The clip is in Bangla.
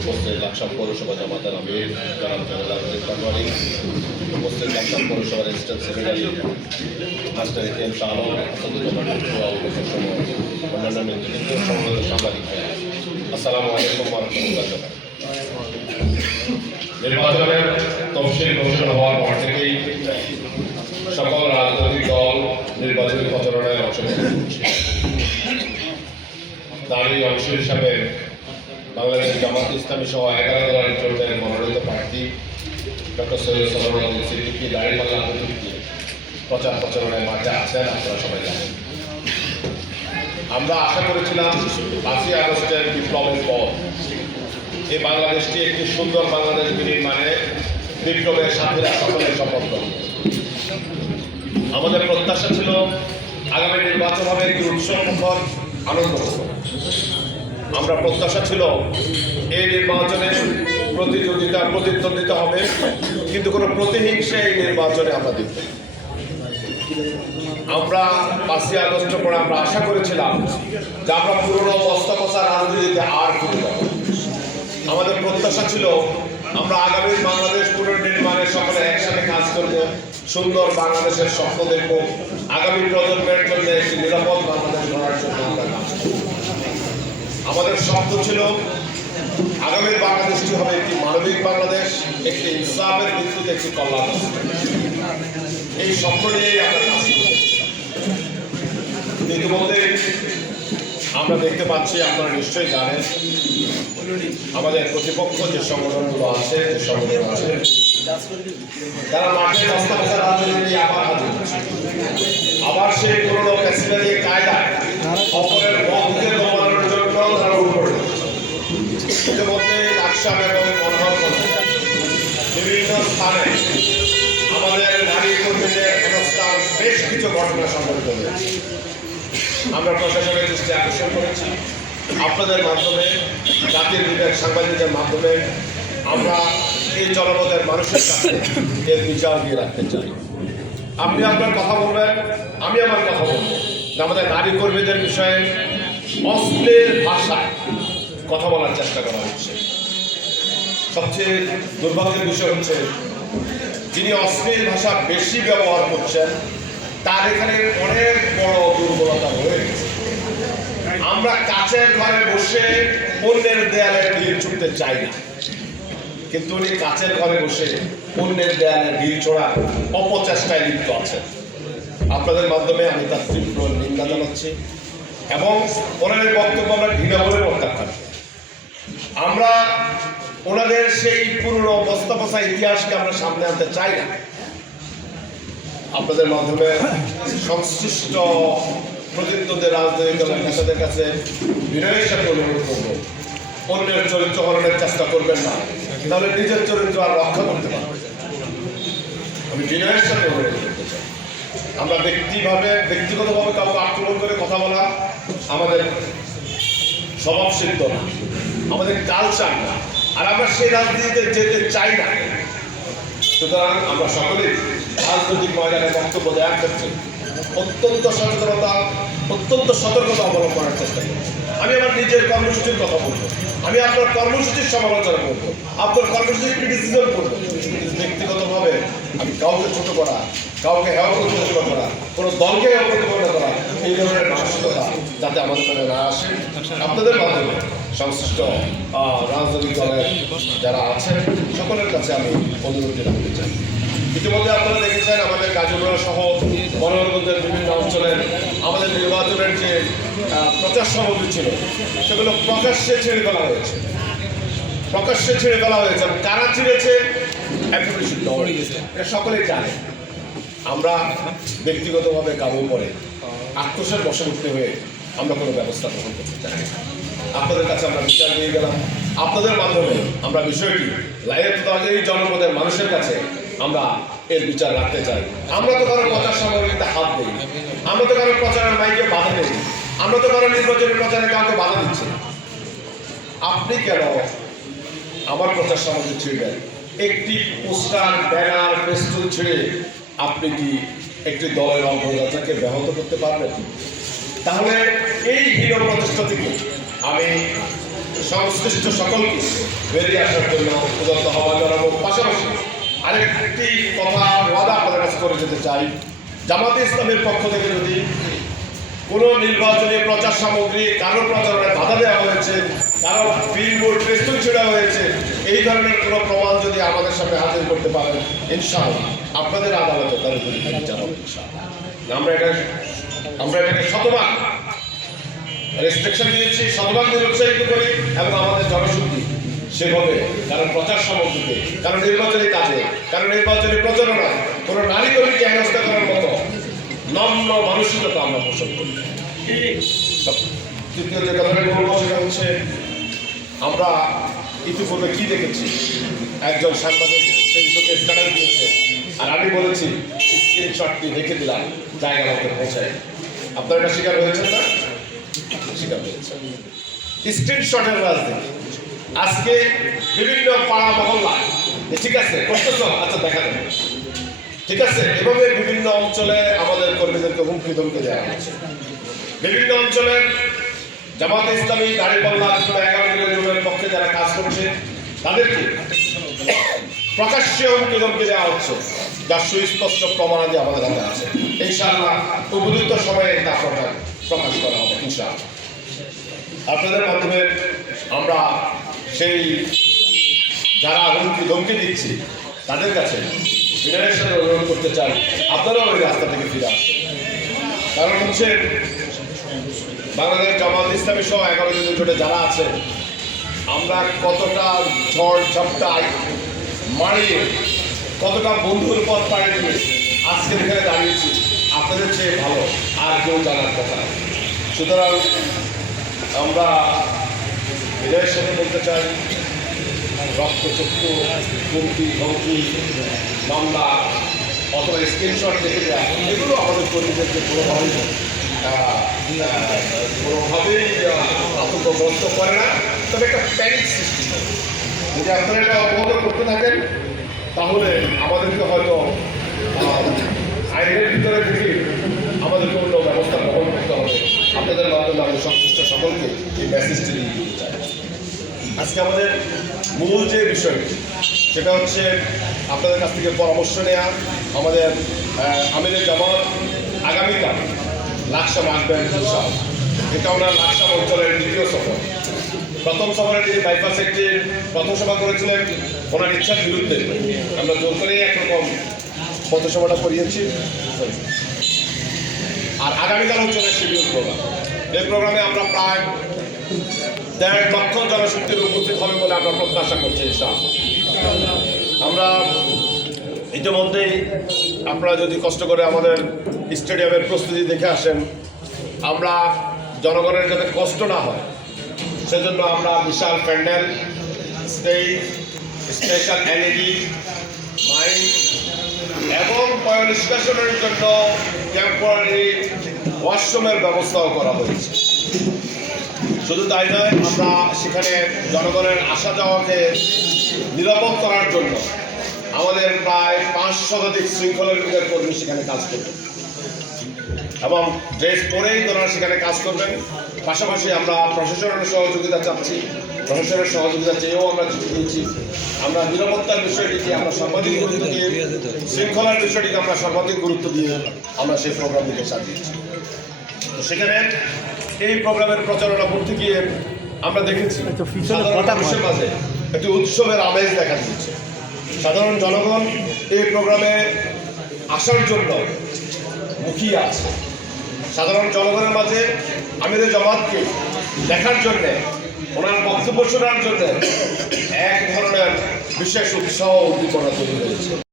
উপস্থিত লাকসাম পৌরসভা জামাতের আমির জনাব জানাল আব্দুল পাটোয়ারি উপস্থিত লাকসাম পৌরসভার registrar secretary master ATM Shah Alam অন্যান্য নেতৃত্ব সংগ্রামের সাংবাদিক আসসালামু আলাইকুম রহমতুল্লাহ সকল রাজনৈতিক দল নির্বাচনী প্রচারণায় অংশগ্রহণ করছে তারই অংশ হিসাবে বাংলাদেশ জামাত ইসলামী সহ এগারো দলের জন্য মনোনীত প্রার্থী ডক্টর সৈয়দ সদরুদ্দিন সিদ্দিকি দাঁড়িপাল্লা প্রতিনিধি প্রচার প্রচারণায় মাঠে আছেন, আপনারা সবাই জানেন। আমরা আশা করেছিলাম পাঁচই আগস্টের বিপ্লবের পর এই বাংলাদেশটি একটি সুন্দর বাংলাদেশ বিনির্মাণে বিপ্লবের সাথীরা সকলের শপথ গ্রহণ। আমাদের প্রত্যাশা ছিল আগামী নির্বাচন হবে একটি উৎসব মুখর আনন্দ আমরা প্রত্যাশা ছিল এই নির্বাচনে প্রতিযোগিতা প্রতিদ্বন্দ্বিতা হবে, কিন্তু কোনো প্রতিহিংসা এই নির্বাচনে আমরা দেখব না। আমরা পাঁচই আগস্টের পরে আমরা আশা করেছিলাম যে আমরা পুরনো বস্তা রাজনীতিতে আর আমাদের প্রত্যাশা ছিল আমরা আগামী বাংলাদেশ পুনর্নির্মাণে সকলে একসাথে কাজ করব, সুন্দর বাংলাদেশের স্বপ্ন দেখব। আগামী প্রজন্মের জন্য একটি নিরাপদ বাংলাদেশ গড়ার জন্য আমরা কাজ আমাদের স্বপ্ন ছিল, আগামী বাংলাদেশটি হবে একটি মানবিক বাংলাদেশ, একটি ইনসাফের ভিত্তিতে একটি কল্যাণ এই স্বপ্ন নিয়েই আমরা কাজ ইতিমধ্যে আমরা দেখতে পাচ্ছি, আপনারা নিশ্চয়ই জানেন আমাদের প্রতিপক্ষ যে সংগঠনগুলো আছে, যে সংগঠন আছে, তারা মাঠে রাস্তা রাস্তা রাজনীতি আবার। আবার সেই পুরনো প্যাসিভারি কায়দায় অপরের মতকে দমানোর জন্য তারা উপরে ইতিমধ্যে লাকসাম এবং মনোহরগঞ্জ বিভিন্ন স্থানে আমাদের নারী কর্মীদের হেনস্থার বেশ কিছু ঘটনা সংঘটিত হয়েছে। আমরা প্রশাসনের দৃষ্টি আকর্ষণ করেছি। আপনাদের মাধ্যমে জাতির বিবেক সাংবাদিকদের মাধ্যমে আমরা এই জনপদের মানুষের কাছে এর বিচার দিয়ে রাখতে চাই। আপনি আপনার কথা বলবেন, আমি আমার কথা বলব। আমাদের নারী কর্মীদের বিষয়ে অশ্লীল ভাষায় কথা বলার চেষ্টা করা হচ্ছে। সবচেয়ে দুর্ভাগ্যের বিষয় হচ্ছে, যিনি অশ্লীল ভাষা বেশি ব্যবহার করছেন, তার এখানে অনেক বড় দুর্বলতা রয়ে গেছে। আমরা কাছের ঘরে বসে অন্যের দেয়ালে ঢিল ছুটতে চাই না। কিন্তু উনি কাছের ঘরে বসে অন্যের দেয়ালে ঢিল ছোড়ার অপচেষ্টায় লিপ্ত আছেন। আপনাদের মাধ্যমে আমি তার তীব্র নিন্দা জানাচ্ছি এবং ওনার বক্তব্য আমরা ঘৃণা বলে প্রত্যাখ্যান। আমরা ওনাদের সেই পুরনো বস্তা বসা ইতিহাসকে আমরা সামনে আনতে চাই না। আপনাদের মাধ্যমে সংশ্লিষ্ট প্রতিদ্বন্দ্বী রাজনৈতিক দলের নেতাদের কাছে বিনয়ের সাথে অনুরোধ করব, অন্যের চরিত্র হরণের চেষ্টা করবেন না, তাহলে নিজের চরিত্র আর রক্ষা করতে পারবেন আমি বিনয়ের সাথে অনুরোধ করতে চাই। আমরা ব্যক্তিভাবে, ব্যক্তিগতভাবে কাউকে আক্রমণ করে কথা বলা আমাদের স্বভাব সিদ্ধ না, আমাদের কালচার না, আর আমরা সেই রাজনীতিতে যেতে চাই না। সুতরাং আমরা সকলেই রাজনৈতিক ময়দানে বক্তব্য দেওয়ার ক্ষেত্রে অত্যন্ত সচেতনতা অত্যন্ত সতর্কতা অবলম্বনের চেষ্টা করি আমি আমার নিজের কর্মসূচির কথা বলব। আমি আপনার কর্মসূচির সমালোচনা করব। আপনার কর্মসূচির ক্রিটিসিজম করব। ব্যক্তিগতভাবে আমি কাউকে ছোট করা, কাউকে প্রতিপন্ন করা, কোনো দলকে হেয় প্রতিপন্ন করা, এই ধরনের মানসিকতা যাতে আমাদের মনে না আসে, আপনাদের মাধ্যমে সংশ্লিষ্ট রাজনৈতিক দলের যারা আছেন, সকলের কাছে আমি অনুরোধ রাখতে চাই। ইতিমধ্যে আপনারা দেখেছেন আমাদের গাজীপুরা সহ মনোরঞ্জনের বিভিন্ন অঞ্চলের আমাদের নির্বাচনের যে প্রচার সামগ্রী ছিল, সেগুলো প্রকাশ্যে ছেড়ে ফেলা হয়েছে। প্রকাশ্যে ছেড়ে ফেলা হয়েছে। কারা ছিঁড়েছে? এটা সকলেই জানে। আমরা ব্যক্তিগতভাবে কারও উপরে আক্রোশের বশবর্তী হয়ে আমরা কোনো ব্যবস্থা গ্রহণ করতে চাই। আপনাদের কাছে আমরা বিচার নিয়ে গেলাম। আপনাদের মাধ্যমে আমরা বিষয়টি লাইভ এই জনপদের মানুষের কাছে আমরা এর বিচার রাখতে চাই। আমরা তো কারও প্রচার সামগ্রীতে হাত দিই। আমরা তো কারও প্রচারের মাইকে বাধা দিই। আমরা তো কারও নির্বাচনী প্রচারে কাউকে বাধা দিচ্ছি। আপনি কেন আমার প্রচার সামগ্রী ছিঁড়বেন একটি পোস্টার, ব্যানার, পেস্টুল ছিঁড়ে আপনি কি একটি দলের অগ্রযাত্রাকে ব্যাহত করতে পারবেন? তাহলে এই হীন প্রচেষ্টা থেকে আমি সংশ্লিষ্ট সকলকে বেরিয়ে আসার জন্য উদন্ত হওয়া জানাব। পাশাপাশি আরেকটি কথা ওয়াদা আপনাদের কাছে করে যেতে চাই। জামাতে ইসলামের পক্ষ থেকে যদি কোনো নির্বাচনী প্রচার সামগ্রী কারও প্রচারণে বাধা দেওয়া হয়েছে, কারও বিলবোর্ড পেস্তুল ছেড়া হয়েছে, এই ধরনের কোনো প্রমাণ যদি আমাদের সামনে হাজির করতে পারেন, ইনশাআল্লাহ আপনাদের আদালতে বিরুদ্ধে বিচার হবে আমরা এটা আমরা এটাকে শতভাগ রেস্ট্রিকশন দিয়েছি, শতভাগ নিরুৎসাহিত করি এবং আমাদের জনশক্তি সেভাবে, কারণ প্রচার সামগ্রীতে, কারণ নির্বাচনী কাজে, কারণ নির্বাচনী প্রচারণায় কোনো নারী কর্মীকে হেনস্থা করার মতো নম্র মানসিকতা আমরা পোষণ করি তৃতীয় যে কথাটা বলব সেটা হচ্ছে, আমরা ইতিপূর্বে কি দেখেছি? একজন সাংবাদিক ফেসবুকে স্ট্যাটাস দিয়েছে, আর আমি বলেছি স্ক্রিনশটটি রেখে দিলাম, জায়গা মতো পৌঁছায় আপনারা এটা স্বীকার হয়েছেন না? স্বীকার হয়েছে স্ক্রিনশটের রাজনীতি। আজকে বিভিন্ন পাড়া মহল্লায় ঠিক আছে, করতেছ? আচ্ছা দেখা যাবে ঠিক আছে, এভাবে বিভিন্ন অঞ্চলে আমাদের কর্মীদেরকে হুমকি ধমকি দেওয়া হচ্ছে। বিভিন্ন অঞ্চলে জামাত ইসলামী দাঁড়িপাল্লা এগারো দিনের পক্ষে যারা কাজ করছে, তাদেরকে প্রকাশ্যে হুমকি ধমকি দেওয়া হচ্ছে। যার সুস্পষ্ট প্রমাণাদি আমাদের হাতে আছে। ইনশাআল্লাহ উপযুক্ত সময়ে তা প্রকাশ করা হবে, ইনশাআল্লাহ। আপনাদের মাধ্যমে আমরা সেই যারা হুমকি ধমকি দিচ্ছি, তাদের কাছে বিনয়ের সাথে অনুরোধ করতে চাই, আপনারাও ওই রাস্তা থেকে ফিরে আসুন। কারণ হচ্ছে বাংলাদেশ জামাত ইসলামী সহ এগারো দিনের জোটে যারা আছে, আমরা কতটা ঝড় ঝপটায় মারিয়ে কতটা বন্ধুর পথ পাড়ি দিয়ে আজকে এখানে দাঁড়িয়েছি, আপনাদের চেয়ে ভালো আর কেউ জানার কথা সুতরাং আমরা হৃদয়ের সাথে বলতে চাই, রক্তচক্ষু ধমকি, মামলা, অথবা স্ক্রিনশট দেখে দেওয়া এগুলো আমাদের কর্মীদেরকে কোনোভাবেই কোনোভাবেই আতঙ্কগ্রস্ত করে না। তবে একটা প্যানিক সৃষ্টি যদি আপনারা এটা অবগত করতে থাকেন, তাহলে আমাদেরকে হয়তো আহ, আইনের ভিতরে থেকে আমাদেরকে অন্য ব্যবস্থা গ্রহণ করতে হবে আপনাদের মাধ্যমে আমি সংশ্লিষ্ট সকলকে এই মেসেজটি দিয়ে দিতে চাই আজকে আমাদের মূল যে বিষয়টি, সেটা হচ্ছে আপনাদের কাছ থেকে পরামর্শ নেওয়া আমাদের আমিরের জামাত আগামীকাল লাকসাম আসবেন। এটা ওনার লাকসাম অঞ্চলের দ্বিতীয় সফর। প্রথম সফরে তিনি বাইপাস একটি প্রথম সভা করেছিলেন, ওনার ইচ্ছার বিরুদ্ধে আমরা জোর করেই একরকম পথসভাটা করিয়েছি। আর আগামীকাল ওনার শিডিউল প্রোগ্রাম এই প্রোগ্রামে আমরা প্রায় দেড় লক্ষ জনশক্তির উপস্থিত হবে বলে আমরা প্রত্যাশা করছি। আমরা ইতিমধ্যেই আপনারা যদি কষ্ট করে আমাদের স্টেডিয়ামের প্রস্তুতি দেখে আসেন, আমরা জনগণের যাতে কষ্ট না হয়, সেজন্য আমরা বিশাল pandal, stage special LED mike এবং পয় নিষ্কাশনের জন্য টেম্পোরারি ওয়াশরুমের ব্যবস্থাও করা হয়েছে। শুধু তাই নয়, আমরা সেখানে জনগণের আসা যাওয়াকে নিরাপদ করার জন্য আমাদের প্রায় পাঁচ শতাধিক শৃঙ্খলের বিভাগের কর্মী সেখানে কাজ করবেন এবং ড্রেস পরেই তারা সেখানে কাজ করবেন। পাশাপাশি আমরা প্রশাসনের সহযোগিতা চাচ্ছি। প্রশাসনের সহযোগিতা চেয়েও আমরা চিঠি দিয়েছি। আমরা নিরাপত্তার বিষয়টিকে আমরা সর্বাধিক গুরুত্ব দিয়ে শৃঙ্খলার বিষয়টিকে আমরা সর্বাধিক গুরুত্ব দিয়ে আমরা সেই প্রোগ্রামটিকে সাজিয়েছি তো সেখানে এই প্রোগ্রামের প্রচারণা করতে গিয়ে আমরা দেখেছি মানুষের মাঝে একটি উৎসবের আমেজ দেখা দিয়েছে। সাধারণ জনগণ এই প্রোগ্রামে আসার জন্য মুখিয়ে আছে। সাধারণ জনগণের মাঝে আমিরের জামাতকে দেখার জন্যে ওনার বক্তব্য শোনার জন্য এক ধরনের বিশেষ উৎসাহ উদ্দীপনা তৈরি হয়েছে।